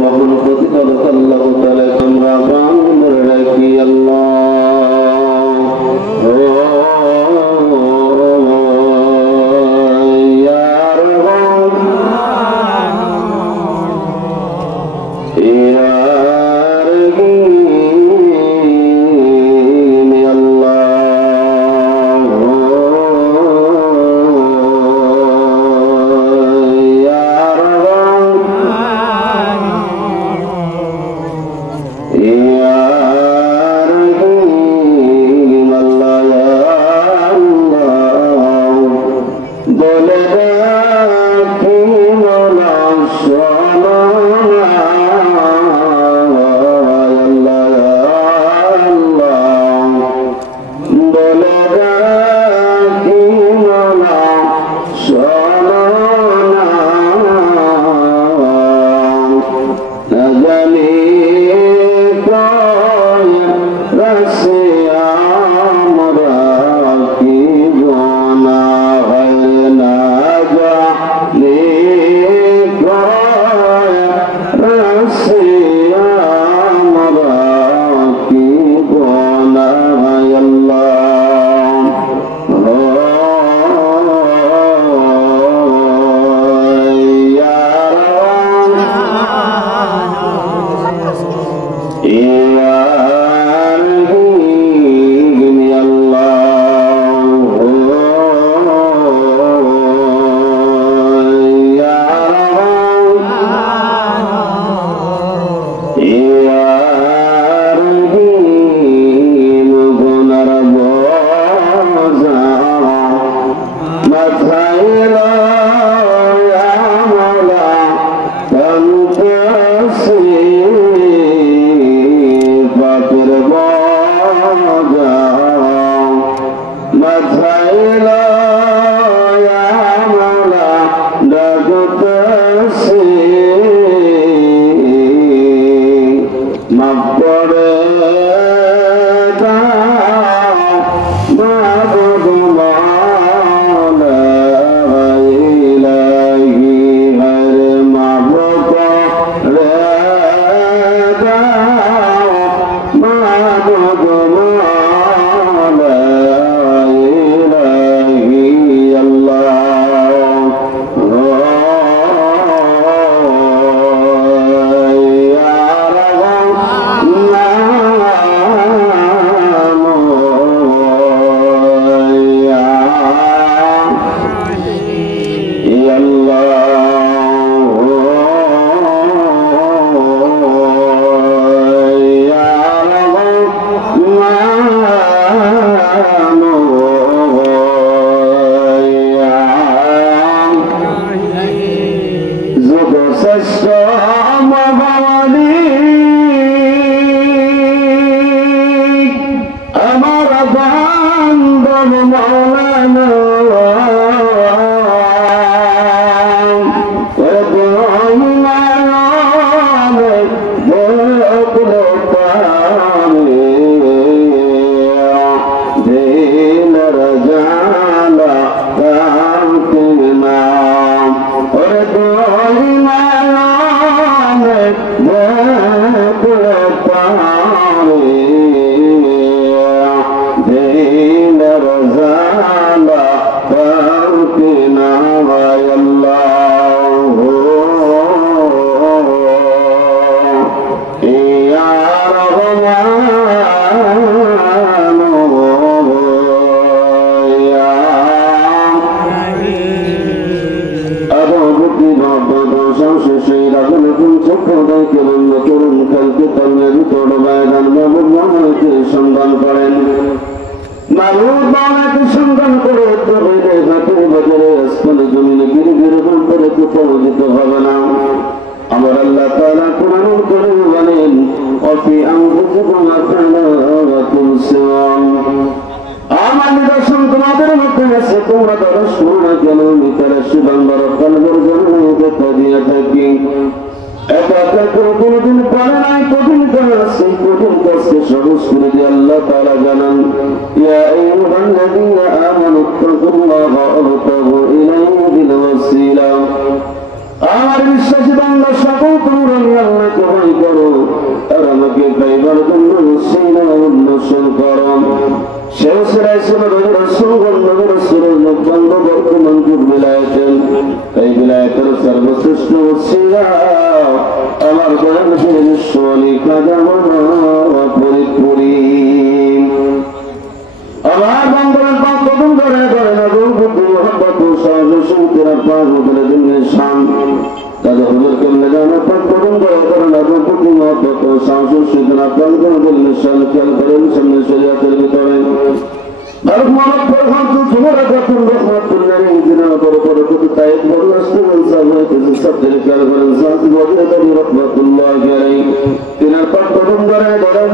মহান প্রতিপালক আল্লাহ তাআলা তোমরা প্রাণ মরে রাখি আল্লাহ গোসল করো সেই সিরায় ছিল রাসূলগণ নবী রাসূলের মুখবন্ধ বর্তমান যুগ বিলায়েতেন এই বিলায়েতের সর্বশ্রেষ্ঠ ওসিলা আমার দয়াময় বিশ্বলি খাজা মাওলানা ফরিদপুরি আমার বন্ধুরা কতদিন ধরে ধরে নবী বুদ্ধি মোহাম্মদ সাল্লাল্লাহু আলাইহি ওয়াসাল্লাম তাদের হুজুর কেমনে জানো কতদিন ধরে ধরে নবী বুদ্ধি মোহাম্মদ সাল্লাল্লাহু আলাইহি ওয়াসাল্লাম খেয়াল করেন সামনে শরীয়তের ভিতরে আর মানব প্রধান জুমরা যখন রহমাতুল্লাহ ইনজিনা বড় বড় কত তাইব বড় আসতে বলছে হয়তো সবদের খেয়াল করেন সাথী বড় রহমাতুল্লাহ আলাইহি তিনার কতদিন ধরে ধরে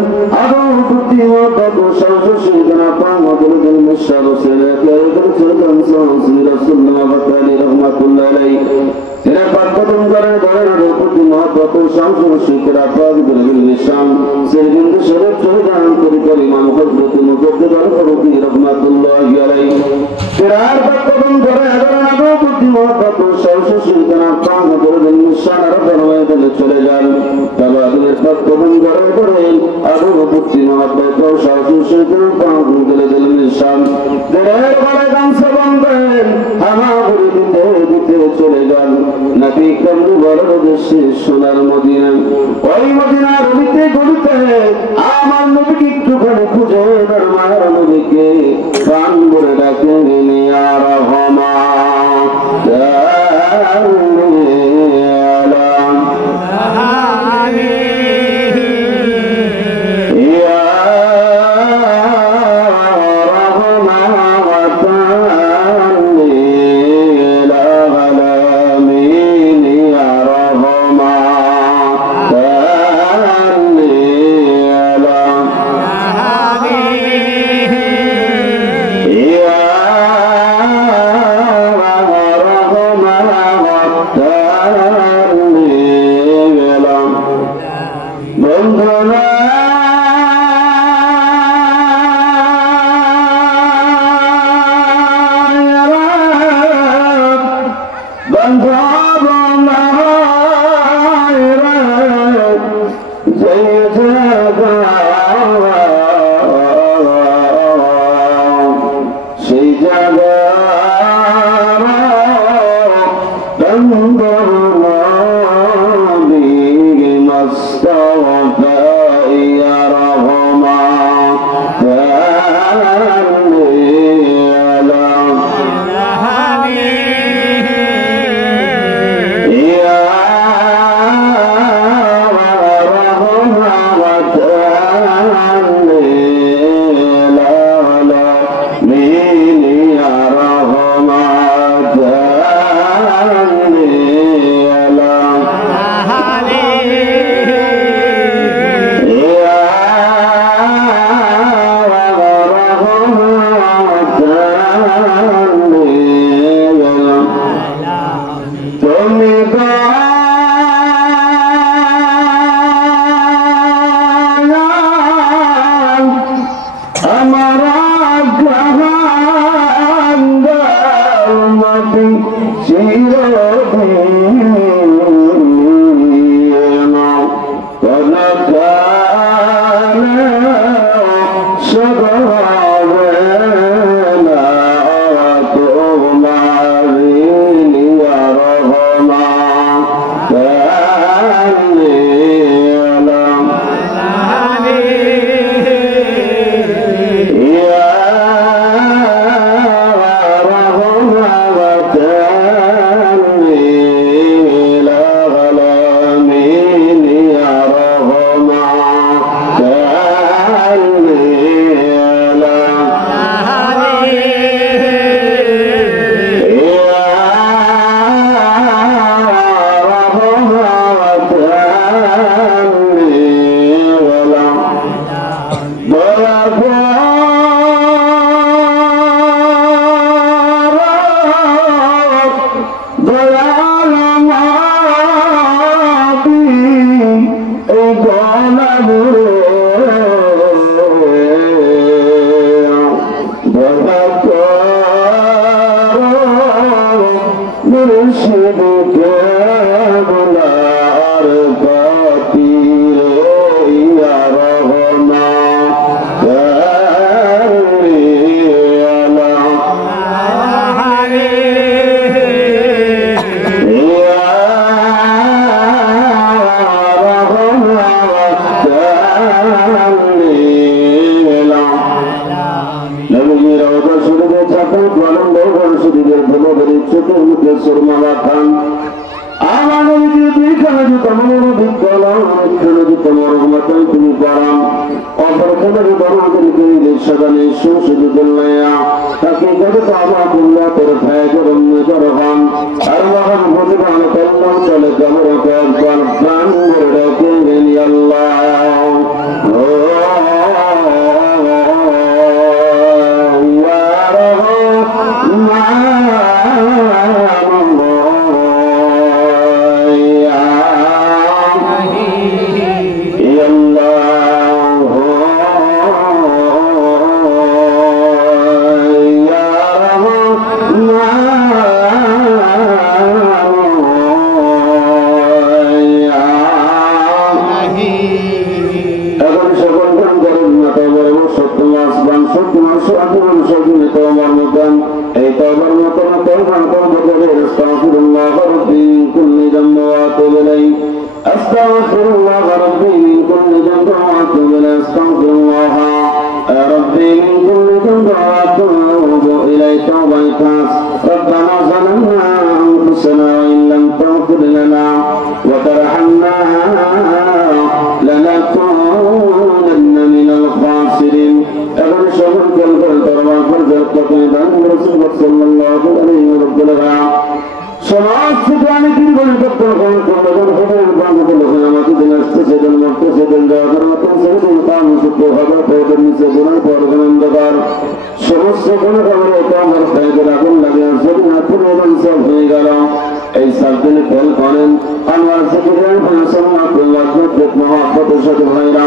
আদৌ বুদ্ধি মোহাম্মদ সাল্লাল্লাহু আলাইহি ওয়াসাল্লাম চলে যান চলে যান নবী কবর বড় দেশে সোনার মদিনা ওই মদিনার অলিতে গলিতে আমার নবীকে একটুখানি খুঁজে আর মায়ের নবীকে প্রাণ ভরে ডাকে ইয়া Yeah. তোমার রহমতেই তুমি করাম অপরখানে দরুদকে ইরশাদানে সুসুদুল্লাহ তাকে কত তাওবাতুল্লাহ তোর ভাই করম করহান আল্লাহ বুঝবান কল্লাহ চলে কবর কর প্রাণ ভরে কেন আল্লাহ أستغفر الله ربي من كل ذنب وأتوب إليه أستغفر الله ربي من كل ذنب وأتوب إليه توبة ربنا ظلمنا أنفسنا وإن لم تغفر لنا وترحمنا لنكونن من الخاسرين أغن شغل كالبر ترى فرزق قطيبا رسول صلى الله عليه وسلم সমাজ থেকে আমি কি পরিবর্তন করলাম হবেন বাংলাদেশ লোকের আমাকে দিন আসতে সেদিন মরতে সেদিন যাওয়ার মতন সেদিন কাম সত্য হবে পৌঁছের নিচে গুণায় পড়বেন অন্ধকার সমস্ত কোনো খবর এটা আমার সাইডের আগুন লাগে সেদিন আপনি এবং সব হয়ে গেল এই সাবদিনে ফেল করেন আমার সেদিন মহাপতের সাথে ভাইরা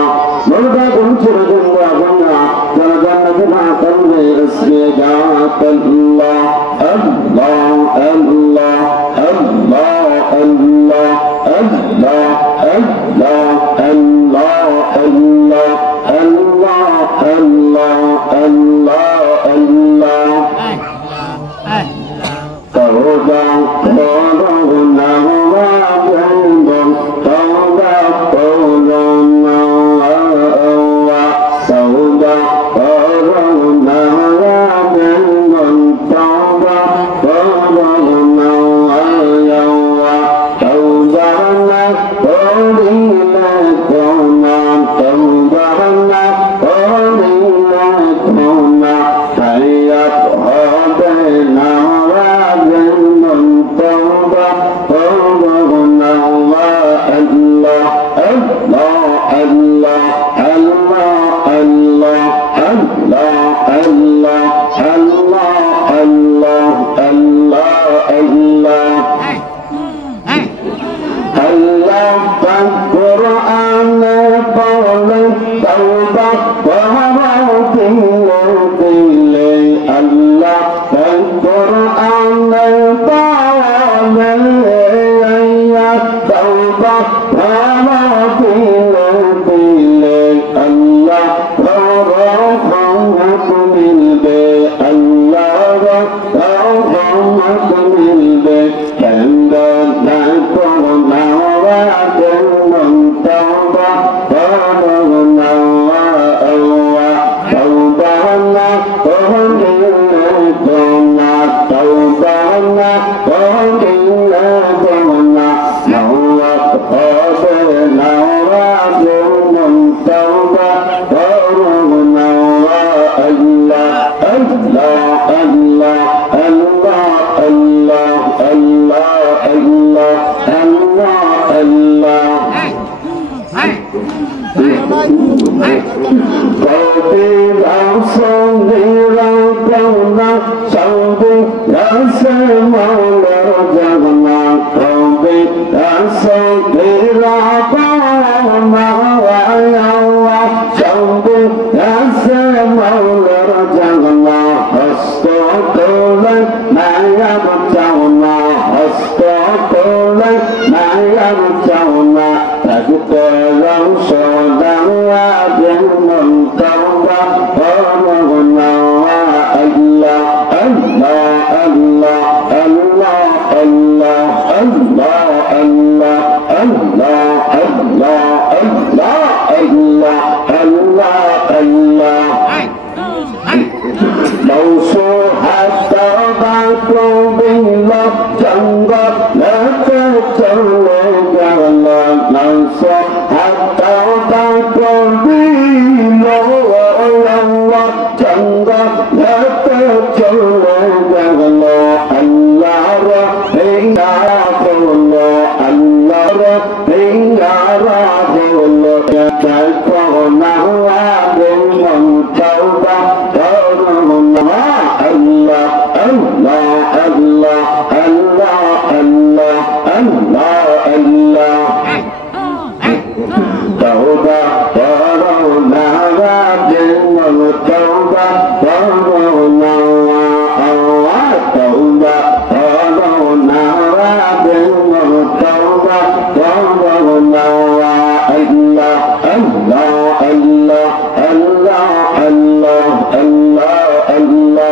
মনটা পৌঁছে রাখেন আগুন না যারা জান্নাতে না করবে আসবে গাতাল্লাহ আল্লাহ আল্লাহ Allah, Allah, Allah, Allah, Allah, Allah, Allah, Allah, Allah, Allah. Tawba, tawba, nawa, tawba, tawba, tawba, nawa, tawba, tawba, nawa, tawba, tawba, Hatta তওবা করো না জীবন তওবা করো না তওবা করো না জীবন তওবা করো না আল্লাহ আল্লাহ আল্লাহ আল্লাহ আল্লাহ আল্লাহ আল্লাহ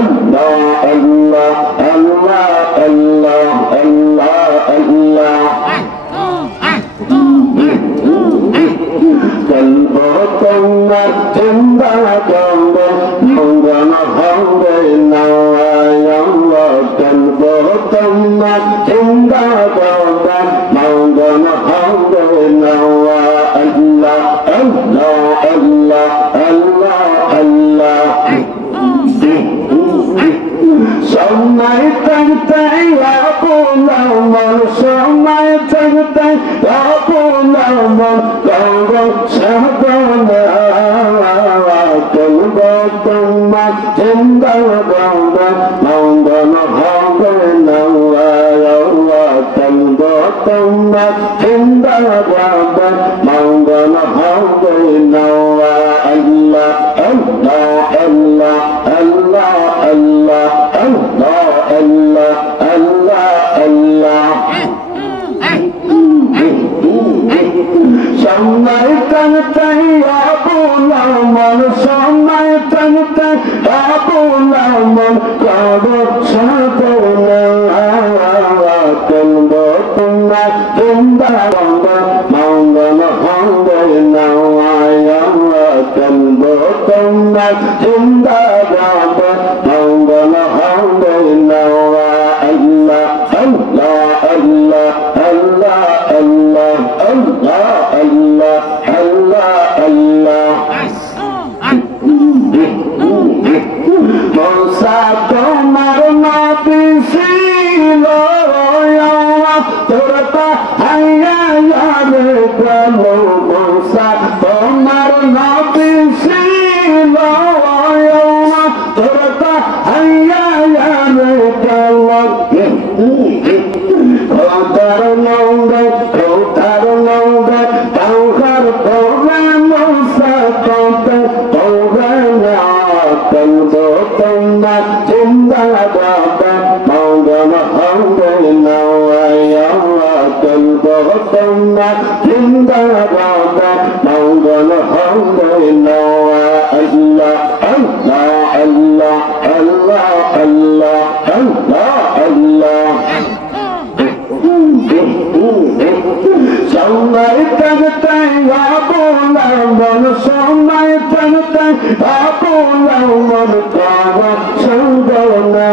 আল্লাহ আল্লাহ আল্লাহ আল্লাহ আল্লাহ আল্লাহ কলব তোমার চিন্তা করব মঙ্গল হবে না আল্লাহ কলব তোমার চিন্তা করব মঙ্গল হবে না আল্লাহ আল্লাহ আল্লাহ আল্লাহ আল্লাহ সময় থাকতে আপনার মন সময় থাকতে আপনার মন করব সাধনা করব তোমার চিন্তা করব মঙ্গল হবে না করব তোমার চিন্তা করব মঙ্গল হবে না আল্লাহ আল্লাহ আল্লাহ আল্লাহ আল্লাহ আল্লাহ আল্লাহ আল্লাহ আল্লাহ সময় থাকতে আপনার মন সময় থাকতে আপনার মন করব সাধনা করব তোমার চিন্তা করব মঙ্গল হবে না করব তোমার চিন্তা করব মঙ্গল হবে না আল্লাহ আল্লাহ আল্লাহ আল্লাহ আল্লাহ আল্লাহ আল্লাহ আল্লাহ আল্লাহ মৌসা তোমার নবী ছিল তোর তো হাইয়া গেল মৌসা তোমার নবী ছিল তোর তো হাইয়া গেল কোথার নৌবে কোথার নৌবে কাউকার তোবে মৌসা তোবে তোবে না কলব তোমার চিন্তা করবে মঙ্গল হবে না কলব তোমার চিন্তা করবে মঙ্গল হবে না আল্লাহ আল্লাহ আল্লাহ আল্লাহ আল্লাহ আল্লাহ আল্লাহ সময় থাকতে আপনার মন সময় থাকতে আপনার মন করব সাধনা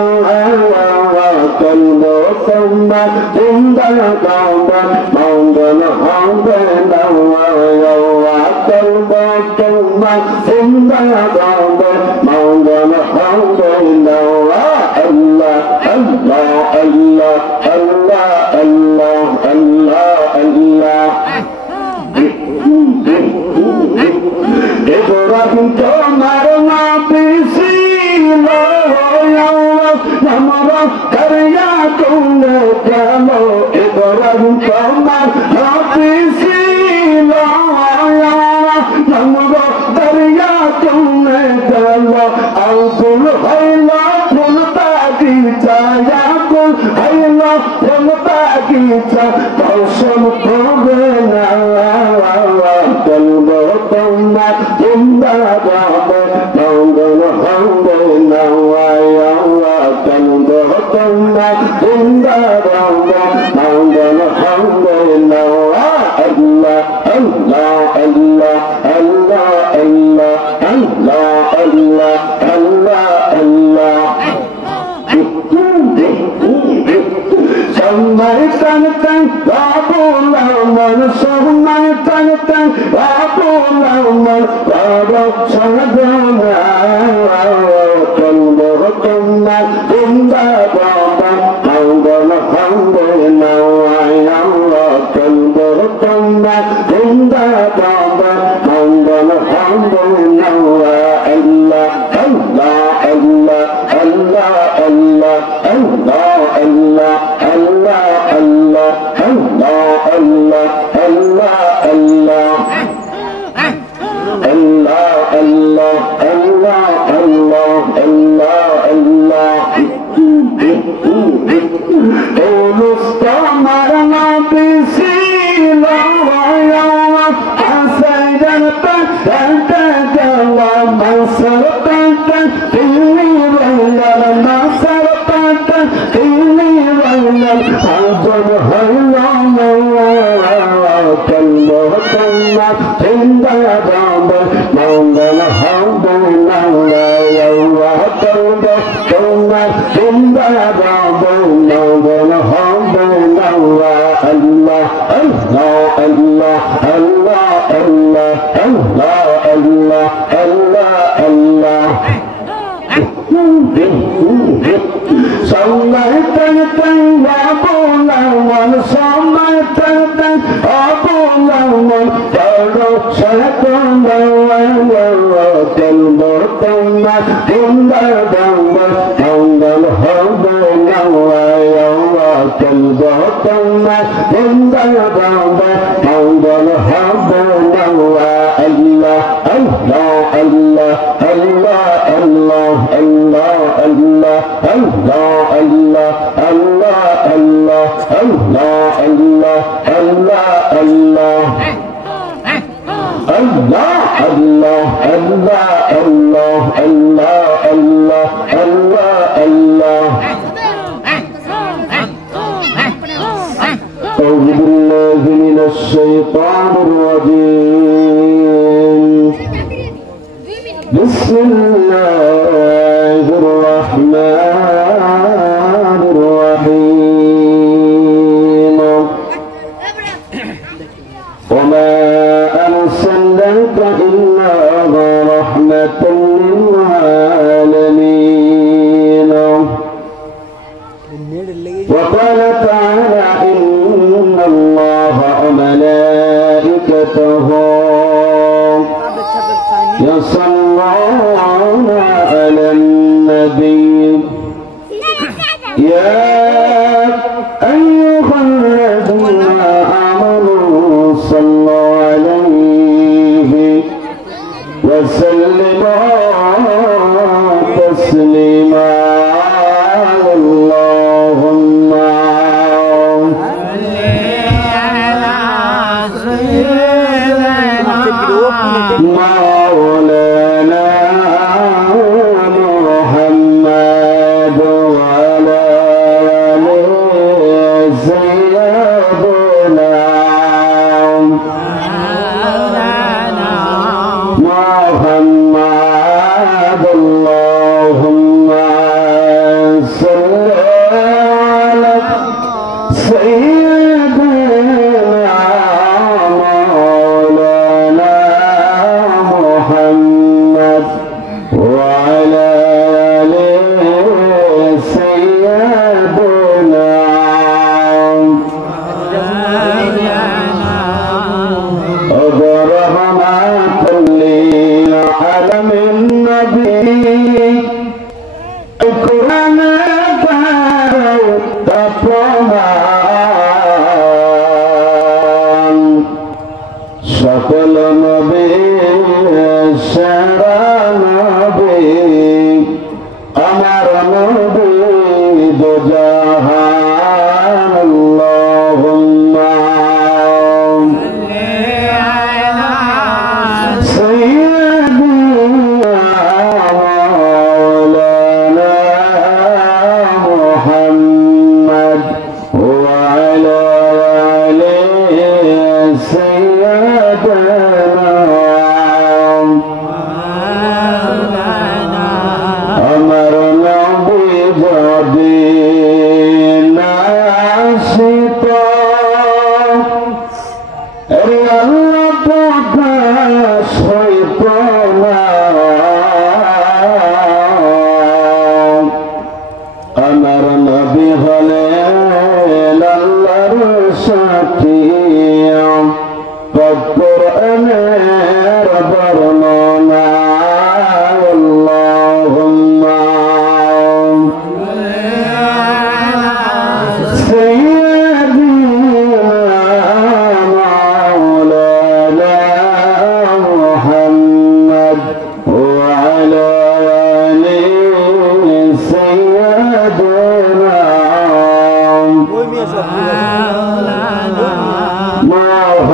করব তোমার চিন্তা করব মঙ্গল হবে না করব তোমার চিন্তা করব মঙ্গল হবে না আল্লাহ আল্লাহ আল্লাহ আল্লাহ আল্লাহ আল্লাহ আল্লাহ ইব্রাহিম তোমার নবী ছিল আমরা করিয়া তুলে গেল ইব্রাহিম তোমার নবী ছিল আমরা করিয়া তুলে গেল আকুল হইল ফুল বাগিচা আকুল হইল ফুল বাগিচা ফসল হবে না কলব তোমার চিন্তা করবে মঙ্গল হবে না কলব তোমার চিন্তা করবে মঙ্গল হবে না আল্লাহ আল্লাহ আল্লাহ আল্লাহ আল্লাহ আল্লাহ আল্লাহ আল্লাহ আল্লাহ সময় থাকতে আপনার মন সময় থাকতে আপনার মন করব সাধনা করব তোমার চিন্তা করব মঙ্গল হবে না করব তোমার চিন্তা করব মঙ্গল হবে না আল্লাহ আল্লাহ আল্লাহ আল্লাহ আল্লাহ আল্লাহ আল্লাহ আল্লাহ আল্লাহ আল্লাহ আল্লাহ আল্লাহ আল্লাহ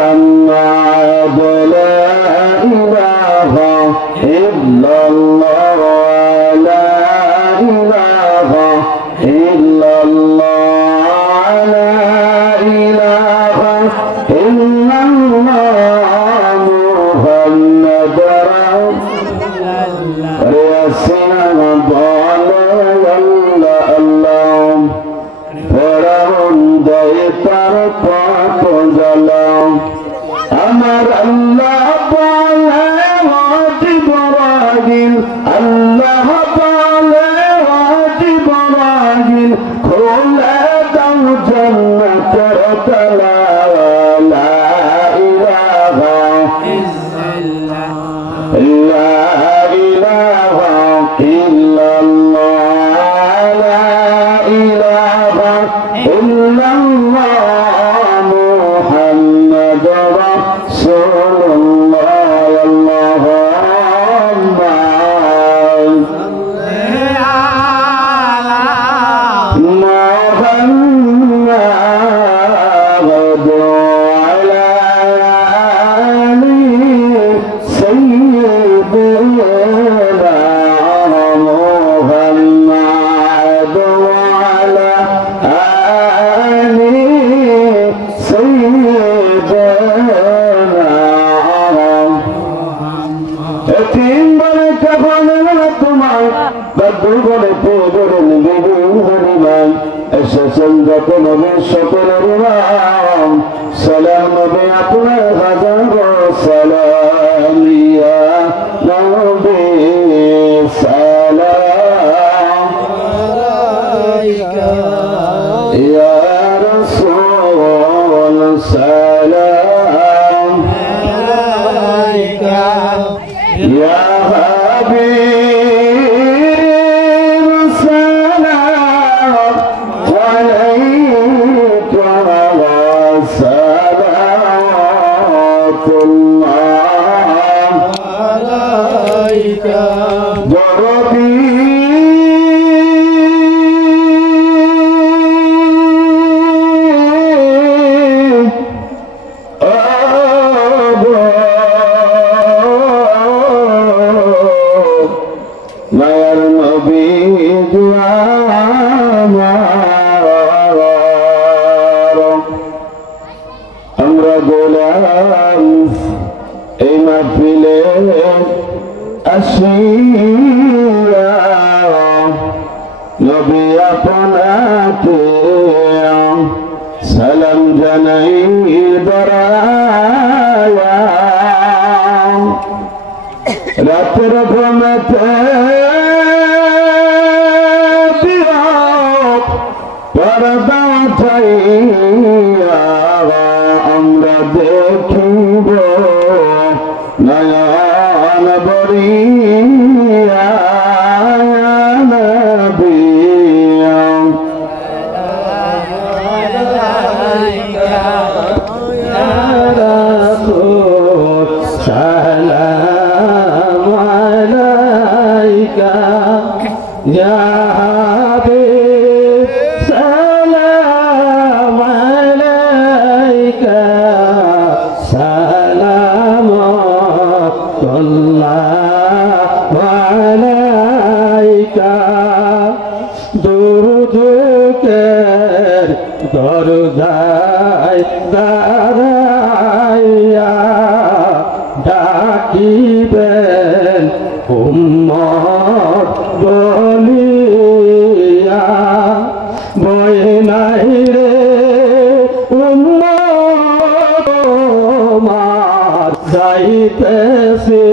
محمد لا إله আল্লাহ বলে ও জিবরাইল আল্লাহ বলে ও জিবরাইল খুলে দাও জান্নাতের তালা লা ইলাহা ইল্লাল্লাহ লা ইলাহা ইল্লাল্লাহ লা ইলাহা ইল্লাল্লাহ মুহাম্মাদুর রাসূলুল্লাহ আল্লাহুম্মা সাল্লি আলা মুহাম্মাদ ওয়া আলা আলি সাইয়্যিদিনা মুহাম্মাদ ওয়া আলা আলি সাইয়্যিদিনা তিন বলে কখন তোমার বদল বলে পড়ে নিবে হরিমান এসেছেন যত নবীর সকলের ইমাম সালাম নবী আপনার হাজার সালাম ইয়া নবী সালাম আলাইকা ইয়া রাসূল সালাম আলাইকা ইয়া হাবিব সালাম আলাইকা সালাতুল্লাহ আলাইকা দরদি মায়ার নবী আমরা গোলাম এই মাহফিলে আসিয়া নবী আপনাকে সালাম জানাই দরায়া রাতের ভ্রমেতে পর্দা উঠাইয়া আমরা দেখিব নয়ন বরিয়া নবিয়া সালাম আলাইকা ইয়া হাবিব সালাম আলাইকা সালামুল্লাহ আলাইকা দুরুদুকের দরজায় দাঁড়াইয়া ডাকিবেন উম্মত বলিয়া বয়ে নাই রে উম্মত মার যাইতেছি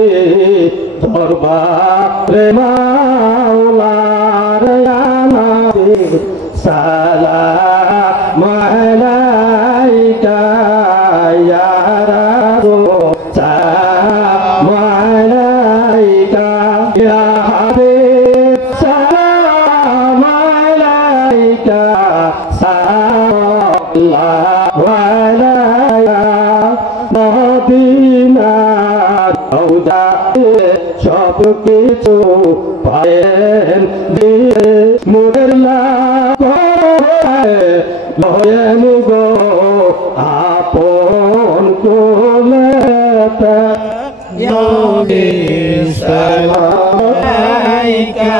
দরবারে মাওলার নামে সালাম আলাইকা ইয়া রাসূল সালাম আলাইকা ইয়া হাবিব সালাম আলাইকা সাল্লাল্লাহু আলাইকা মদিনার ঔদাতে সব কিছু পায়েন দিয়ে মুদের লাভ লয়েন গো আপন কোলেতে নবী সালাম আলাইকা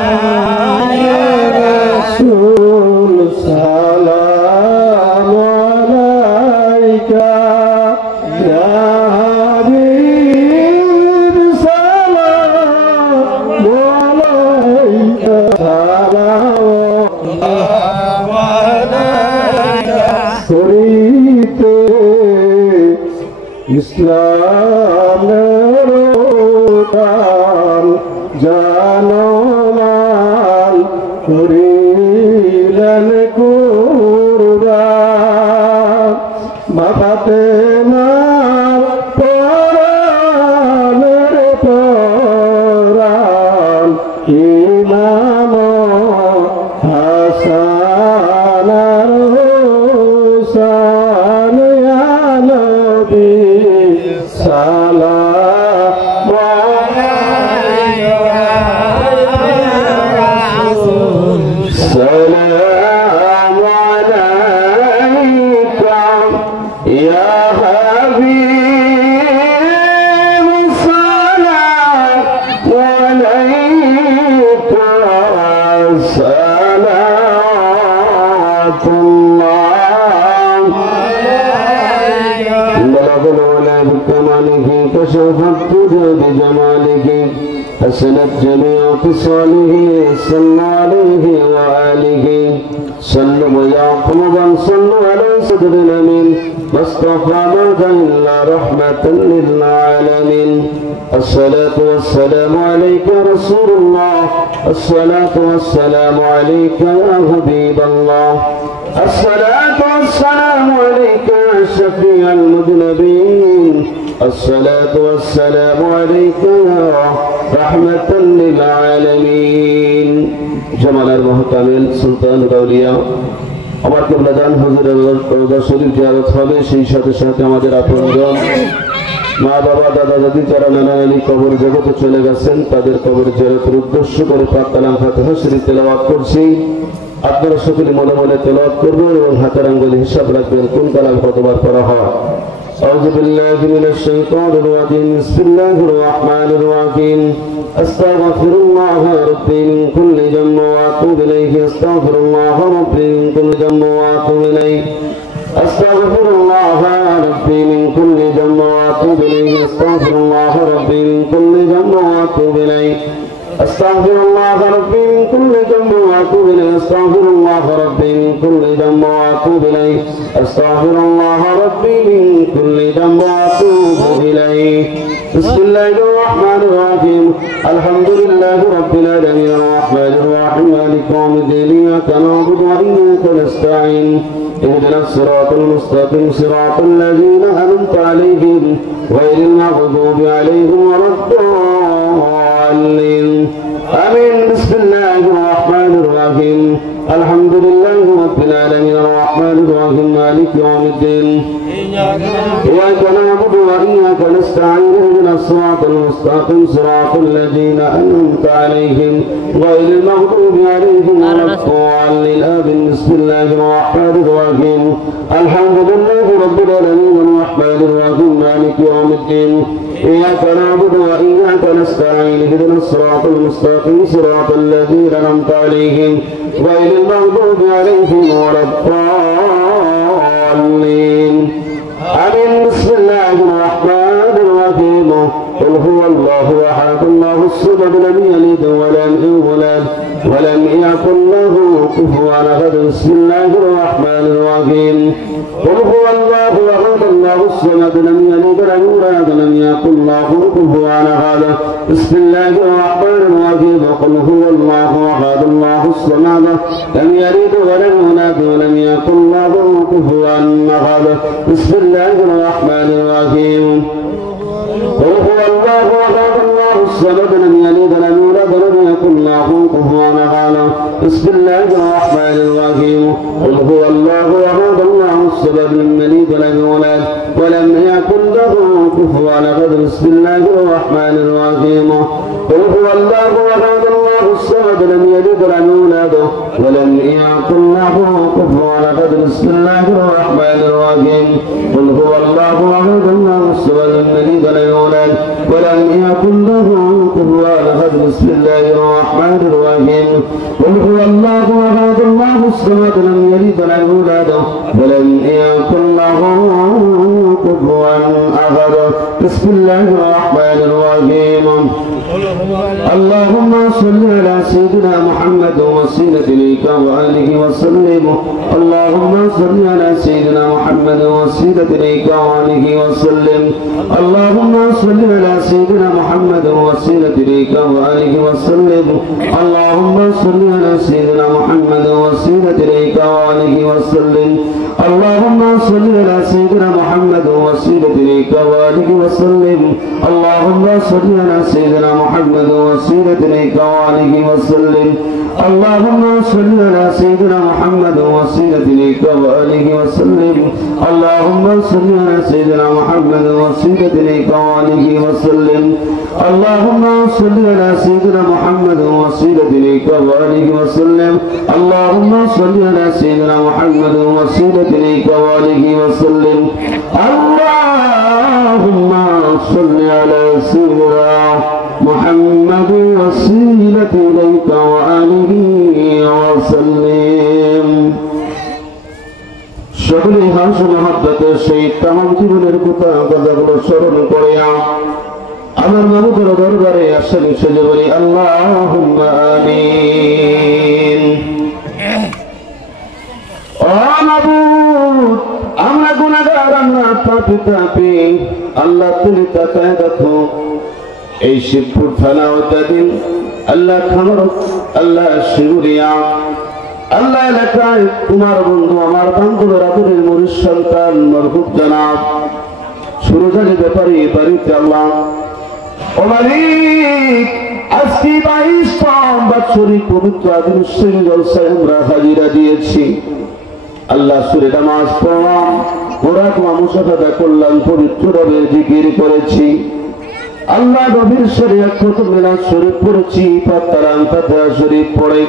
ইয়া রাসূল সালাম আলাইকা ইয়া হাবিব সালাম আলাইকা সালাম আলাইকা করিতে ইসলাম জানমান করিলেন কুরবান বাবাতে মার পরাণের পরাণ ইমাম হাসান আর হুসান ইয়া নবী সালাম আলাইকা সালাম আলাইকা ইয়া হাবিব সালাম আলাইকা সালাতুল্লাহ بلغ العلا بكماله كشف الدجى بجماله حسنت جميع خصاله صلى عليه وآله صلوا يا قلوبا صلوا على صدر الأمين ما اصطفى إلا رحمة للعالمين الصلاة والسلام عليك يا رسول الله الصلاة والسلام عليك يا حبيب الله الصلاة والسلام عليك يا شفيع المذنبين الصلاة والسلام عليك يا رحمة للعالمين جمال المحتمل سلطان الأولياء আমার কিবলাদান হুজুরের রওজা শরীফ জিয়ারত হবে সেই সাথে সাথে আমাদের আপনজন মা বাবা দাদা দাদি যারা নানা নানি কবর জগতে চলে গেছেন তাদের কবর জিয়ারতের উদ্দেশ্য করে পাক কালাম ফাতিহা শরীফ তেলাওয়াত করছি আপনারা সকলে মনে মনে তেলাওয়াত করবেন এবং হাতের আঙ্গুলে হিসাব রাখবেন কোন কালাম কতবার পড়া হয় أعوذ بالله من الشيطان الرجيم بسم الله الرحمن الرحيم أستغفر الله ربي من كل ذنب وأتوب إليه أستغفر الله ربي من كل ذنب وأتوب إليه أستغفر الله ربي من كل ذنب وأتوب إليه أستغفر الله ربي من كل ذنب وأتوب إليه أستغفر الله ربي من كل ذنب وأتوب إليه أستغفر الله ربي من كل ذنب وأتوب إليه أستغفر الله ربي من كل ذنب وأتوب إليه بسم الله الرحمن الرحيم الحمد لله رب العالمين الرحمن الرحيم مالك يوم الدين إياك نعبد وإياك نستعين اهدنا الصراط المستقيم صراط الذين أنعمت عليهم غير المغضوب عليهم ولا الضالين آمين بسم الله الرحمن الرحيم الحمد لله رب العالمين الرحمن الرحيم مالك يوم الدين إياك نعبد وإياك نستعين اهدنا الصراط المستقيم صراط الذين أنعمت عليهم غير المغضوب عليهم ولا الضالين آمين بسم الله الرحمن الرحيم الحمد لله رب العالمين الرحمن الرحيم مالك يوم الدين إياك نعبد وإياك نستعين اهدنا الصراط المستقيم صراط الذين أنعمت عليهم غير المغضوب عليهم ولا الضالين آمين بسم الله الرحمن الرحيم قل هو الله أحد الله الصمد لم يلد ولم يولد ولم يكن له كفوا أحد بسم الله الرحمن الرحيم قل هو الله أحد الله الصمد لم يلد ولم يولد ولم يكن له كفوا أحد بسم الله الرحمن الرحيم قل هو الله أحد الله الصمد لم يلد ولم يولد ولم يكن له كفوا أحد بسم الله الرحمن الرحيم قل هو الله أحد الله الصمد لم يلد ولم يولد ولم يكن له كفوا أحد بسم الله الرحمن الرحيم قل هو الله أحد الله الصمد لم يلد ولم يولد ولم يكن له كفوا أحد بسم الله الرحمن الرحيم قل هو الله أحد الله الصمد لم يلد ولم يولد ولم يكن له كفوا أحد بسم الله الرحمن الرحيم قل هو الله أحد الله الصمد لم يلد ولم يولد ولم يكن له كفوا أحد بسم الله الرحمن الرحيم قل هو الله أحد الله الصمد لم يلد ولم يولد ولم يكن له كفوا أحد বিসমিল্লাহির রহমানির রহিম اللهم صل على سيدنا محمد وسيلة إليك وآله وسلم اللهم صل على سيدنا محمد وسيلة إليك وآله وسلم اللهم صل على سيدنا محمد وسيلة إليك وآله وسلم اللهم صل على سيدنا محمد وسيلة إليك وآله وسلم اللهم صل على سيدنا محمد وسيلة إليك وآله وسلم اللهم صل على سيدنا محمد وسيلة إليك وآله وسلم اللهم صل على سيدنا محمد وسيلة إليك وآله وسلم اللهم صل على سيدنا محمد وسيلة إليك وآله وسلم اللهم صل على سيدنا محمد وسيلة إليك وآله وسلم اللهم صل على سيدنا محمد وسيلة إليك وآله وسلم اللهم صل على سيدنا محمد وسيلة إليك وآله وسلم সকলে হাস মহব্বতের সহিত তামাম জীবনের কথাগুলো স্মরণ করিয়া আমার মাবুদের দরবারে আসলে সেজে বলি আল্লাহুম্মা আমিন। ও মাবুদ, আমরা গুনাহগার, আমরা পাপী। আল্লাহ তুমি তাকায় দেখো এই শিবপুর থানা অত্যাধীন আল্লাহ খামর আল্লাহ শিউরিয়া আল্লাহ এলাকায় তোমার বন্ধু আমার বান্ধবের আদরের মরিস সন্তান মরহুব জনাব সুরজানি ব্যাপারী বাড়িতে আল্লাহ ও মালিক আজকে 22 বাৎসরিক পবিত্র আদিনুসের জলসায় আমরা হাজিরা দিয়েছি। আল্লাহ সুরে নামাজ পড়লাম, কোরআন মুসাফাদা করলাম, পবিত্র রবের জিকির করেছি। আল্লাহ নবীর শরীয়ত খতম মিলাদ শরীফ পড়েছি, পাতারাম ফাতিহা শরীফ পড়ে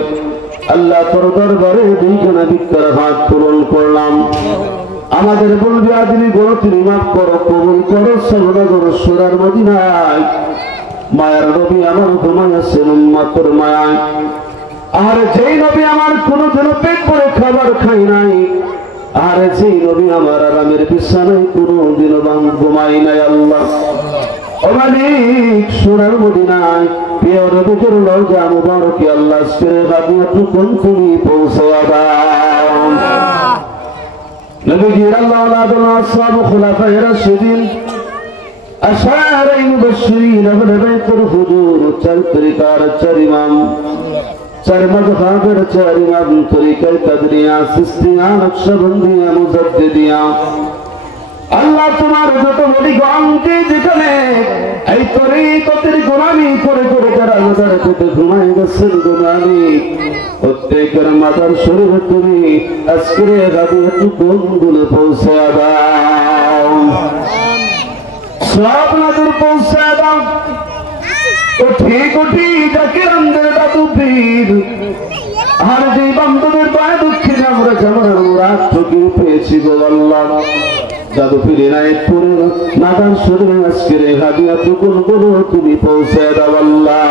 আল্লাহ তোর দরবারে দুইখানা ভিক্ষার হাত পূরণ করলাম। আমাদের বলবি আদিনী গণতিনি মাফ করো, কবুল করো, সর্বদা করো সুরার মদিনায় মায়ার নবী আমার ঘুমায় আছেন উম্মতের মায়ায়। আর যেই নবী আমার কোনোদিন পেট ভরে খাবার খাই নাই, আর যেই নবী আমার আরামের বিছানায় কোনোদিনও ঘুমাই নাই আল্লাহ ও মালিক সোনার মদিনায় প্রিয় নবীর রওজা মুবারকে আল্লাহ আজকের হাদিয়াটুকুন তুমি পৌঁছায়া দাও। নবীজির আল্লাহ আসহাব খুলাফায়ে রাশিদিন আশারায়ে মুবাশশিরিন আহলে বাইতুল হুজুর চার তরিকার চার ইমাম চার মাযহাবের চার ইমাম তরিকায়ে কাদরিয়া সিস্তিয়া নকশবন্দিয়া মুজাদ্দিদিয়া আল্লাহ তোমার যত বলিগণকে যেখানে এই তরিকতের গোলামি করে করে যারা মাদার পেটে ঘুমায় গেছেন গোলামি প্রত্যেকের মাদার শরীরে তুমি আজকের হাদিয়াটুকুন গুলো পৌঁছে দাও, সব নজর পৌঁছে দাও। কোটি জাকিরানদের দাদু পীর আর যে বান্ধবের পায়ে দক্ষিণে আমরা যেমন রাত থেকে পেয়েছি গো আল্লাহ জাদু ফিরে নাই পুরো নাদান শরীরে আজকের হাদিয়াটুকুন গুলো তুমি পৌঁছে দাও আল্লাহ।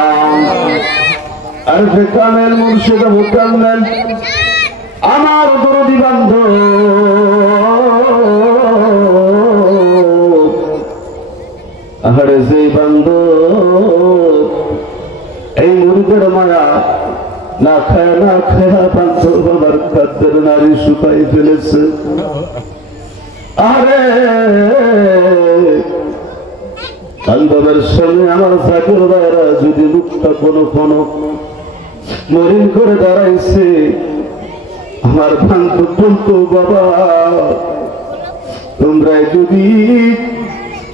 আর কামেল মুর্শিদ মুকাম্মেল আমার দরদি বান্ধব আরে যে বান্ধব এই মুরিদের মায়া না খায় বান্ধব আমার খাদ্যের নারী শুকাই ফেলেছে। আরে বান্ধবের সঙ্গে আমার জাকির ভাইরা যদি মুখটা কোনো মরিন করে দাঁড়াইছে, আমার বান্ধব বলতো বাবা তোমরা যদি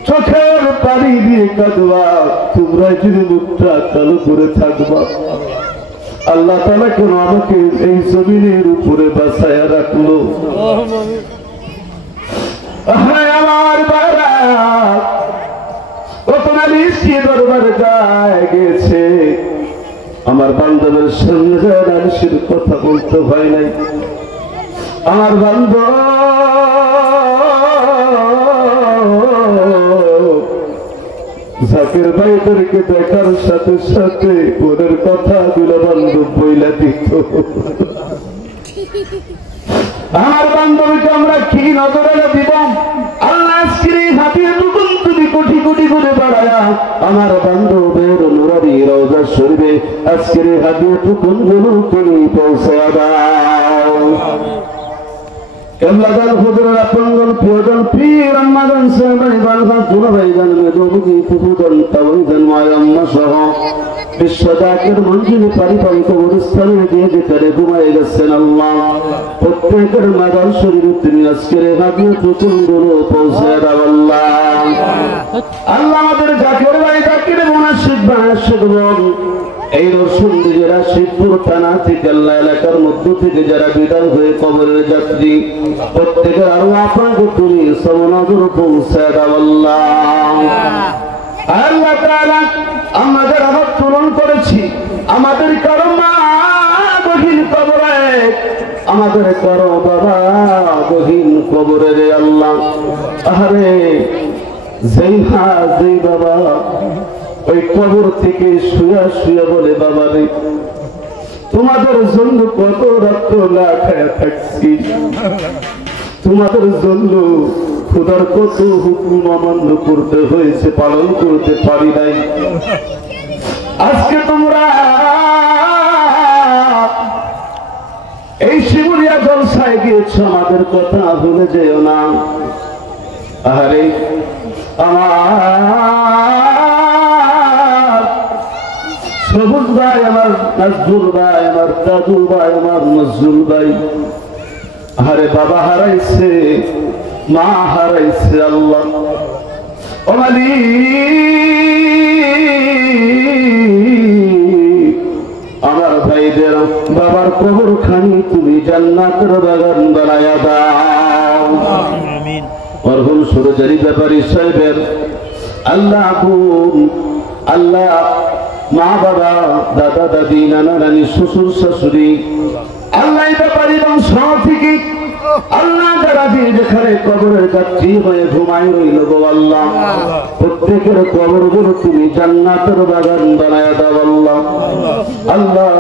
চোখের পানি দিয়ে কাঁদবা, তোমরা যদি মুখটা চালু করে থাকবা, আল্লাহ তাআলা কেন আমাকে এই জমিনের উপরে বাঁচায়া রাখলো। আমার বাবা কত নালিশি দরবারে গেছে, আমার বান্ধবের সঙ্গে নালিশির কথা বলতে হয় নাই। আমার বান্ধব জাকির ভাইদেরকে দেখার সাথে সাথে ওদের কথাগুলো বান্ধব বইলা দিত। আমার বান্ধবীকে আমরা কি নজরে দিব? আল্লাহ আজকের হাদিয়াটুকুন তুমি কোটি গুটি করে বাড়ায়া আমার বান্ধবের নুরানি রওজা শরীফে আজকের হাদিয়াটুকুন গুলো তুমি পৌঁছে দাও। কেবলাদার হুজুরের আপনজন প্রিয়জন পীর আম্মাজান সাহেবানি বালভান দুলাভাইজান মেদবুকি ফুফুজন তাওয়াইজান মায়াম্মা সহ বিশ্বজাকের মঞ্জিলে পারিবারিক কবরস্থানে দিয়ে যেখানে ঘুমায় গেছেন আল্লাহ প্রত্যেকের মাদার শরীরে তুমি আজকের হাদিয়াটুকুন গুলো পৌঁছে দাও আল্লাহ। আল্লাহ আমাদের জাকের ভাই জাকির মুনাশিদ ভাই আশিকগণ এই রসুন দিকেরা শিবপুর থানা থেকে আল্লাহ এলাকার মধ্য থেকে যারা বিদায় হয়ে কবরের যাত্রী প্রত্যেকের আরো আপনাকে তুমি সবনজর পৌঁছে দাও আল্লাহ। আল্লাহ তাআলা আমাদের আবার তুলন করেছি আমাদের কারো মা বহিন কবরে আমাদের কারো বাবা বহিন কবরে রে আল্লাহ। আরে যেই মা যেই বাবা ওই কবর থেকে শুয়া শুয়া বলে বাবা রে তোমাদের জন্য কত রক্ত না খায়া থাকছি, তোমাদের জন্য খোদার কত হুকুম অমান্য করতে হয়েছে, পালন করতে পারি নাই। আজকে তোমরা এই শিমুলিয়া জলসায় গিয়েছ, আমাদের কথা ভুলে যেও না। আরে আমার সবুজ ভাই, আমার নাজরুল ভাই, আমার দাদু ভাই, আমার নজরুল ভাই, আরে বাবা হারাইছে, মা হারাইছে আল্লাহ। ও মালিক আমার ভাইদের বাবার কবর খানি তুমি জান্নাতের বাগান বানায়া দাও। আমিন। মরহুম সুরজারি ব্যাপারী সাহেবের আল্লাহ গুণ আল্লাহ মা বাবা দাদা দাদি নানা নানি শ্বশুর শাশুড়ি আল্লাহ ব্যাপারী বংশ থেকে আল্লাহ যারা দিয়ে যেখানে কবরের যাত্রী হয়ে ঘুমায় রইল গো আল্লাহ প্রত্যেকের কবর গুলো তুমি জান্নাতের বাগান বানায়া দাও আল্লাহ। আল্লাহ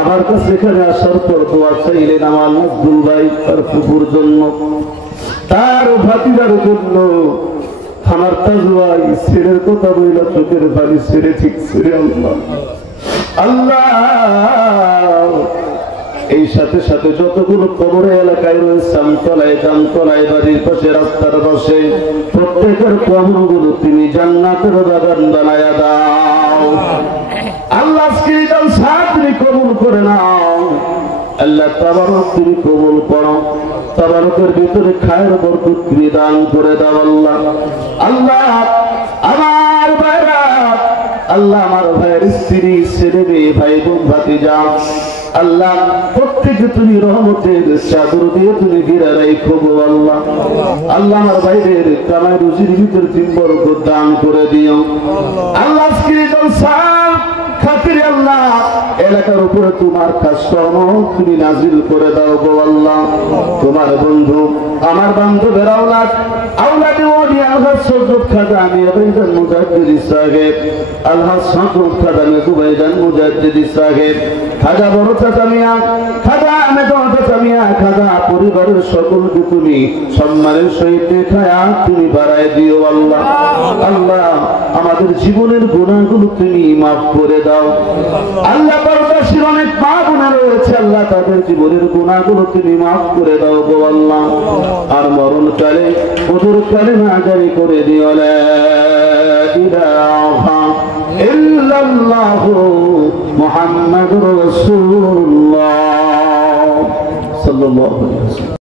আমার কাছে এখানে আসার পর দোয়া চাইলেন আমার নজরুল ভাই তার ফুপুর জন্য, তার ভাতিজার জন্য, আমার তাজু ভাই ছেলের কথা বইলা চোখের বাড়ি ছেড়ে ঠিক ছেড়ে আল্লাহ। আল্লাহ এই সাথে সাথে যতগুলো কবরে এলাকায় রয়েছে আমতলায় জামতলায় বাড়ির পাশে রাস্তার পাশে প্রত্যেকের কবরগুলো তুমি জান্নাতের বাগান বানায়া দাও আল্লাহ। আজকে তুমি কবুল করে নাও আল্লাহ। তাবারক তুমি কবুল করো, তাবারকের ভিতরে খায়ের বরকত তুমি দান করে দাও আল্লাহ। আল্লাহ আমার ভাইরা, আল্লাহ আমার ভাইয়ের স্ত্রী ছেলে মেয়ে ভাই বোন ভাতিজা আল্লাহ প্রত্যেকে তুমি রহমতের চাদর দিয়ে তুমি ঘিরে রাখো গো আল্লাহ। আল্লাহ আমার ভাইদের কামাই রুজির ভিতরে তুমি বরকত দান করে দিও আল্লাহ। আজকে খাতিরে আল্লাহ এলাকার উপরে তোমার কাজকর্ম তুমি নাজিল করে দাও গো আল্লাহ। তোমার বন্ধু আমার বান্ধবের আওলাদে ওলি আলহাজ সজদ খাদামি আবেদন মুজাদ্দিদি সাহেব, আলহাজ সজদ খাদামি সুবাইজান মুজাদ্দিদি সাহেব, খাজা বড় চাচা মিয়া, খাজা আহমেদ চাচা মিয়া, খাজা পরিবারের সকলকে তুমি সম্মানের সহিত দেখায়া তুমি বাড়ায় দিও আল্লাহ। আল্লাহ আমাদের জীবনের গুনাহগুলো তুমি মাফ করে দাও আল্লাহ। পরদাশীল অনেক মা বোনা রয়েছে আল্লাহ, তাদের জীবনের গুনাহগুলো তুমি মাফ করে দাও গো আল্লাহ। আর মরণকালে হুজুর কালেমা জারি করে দিও লা ইলাহা ইল্লাল্লাহু মুহাম্মাদুর রাসূলুল্লাহ সাল্লাল্লাহু আলাইহি ওয়াসাল্লাম।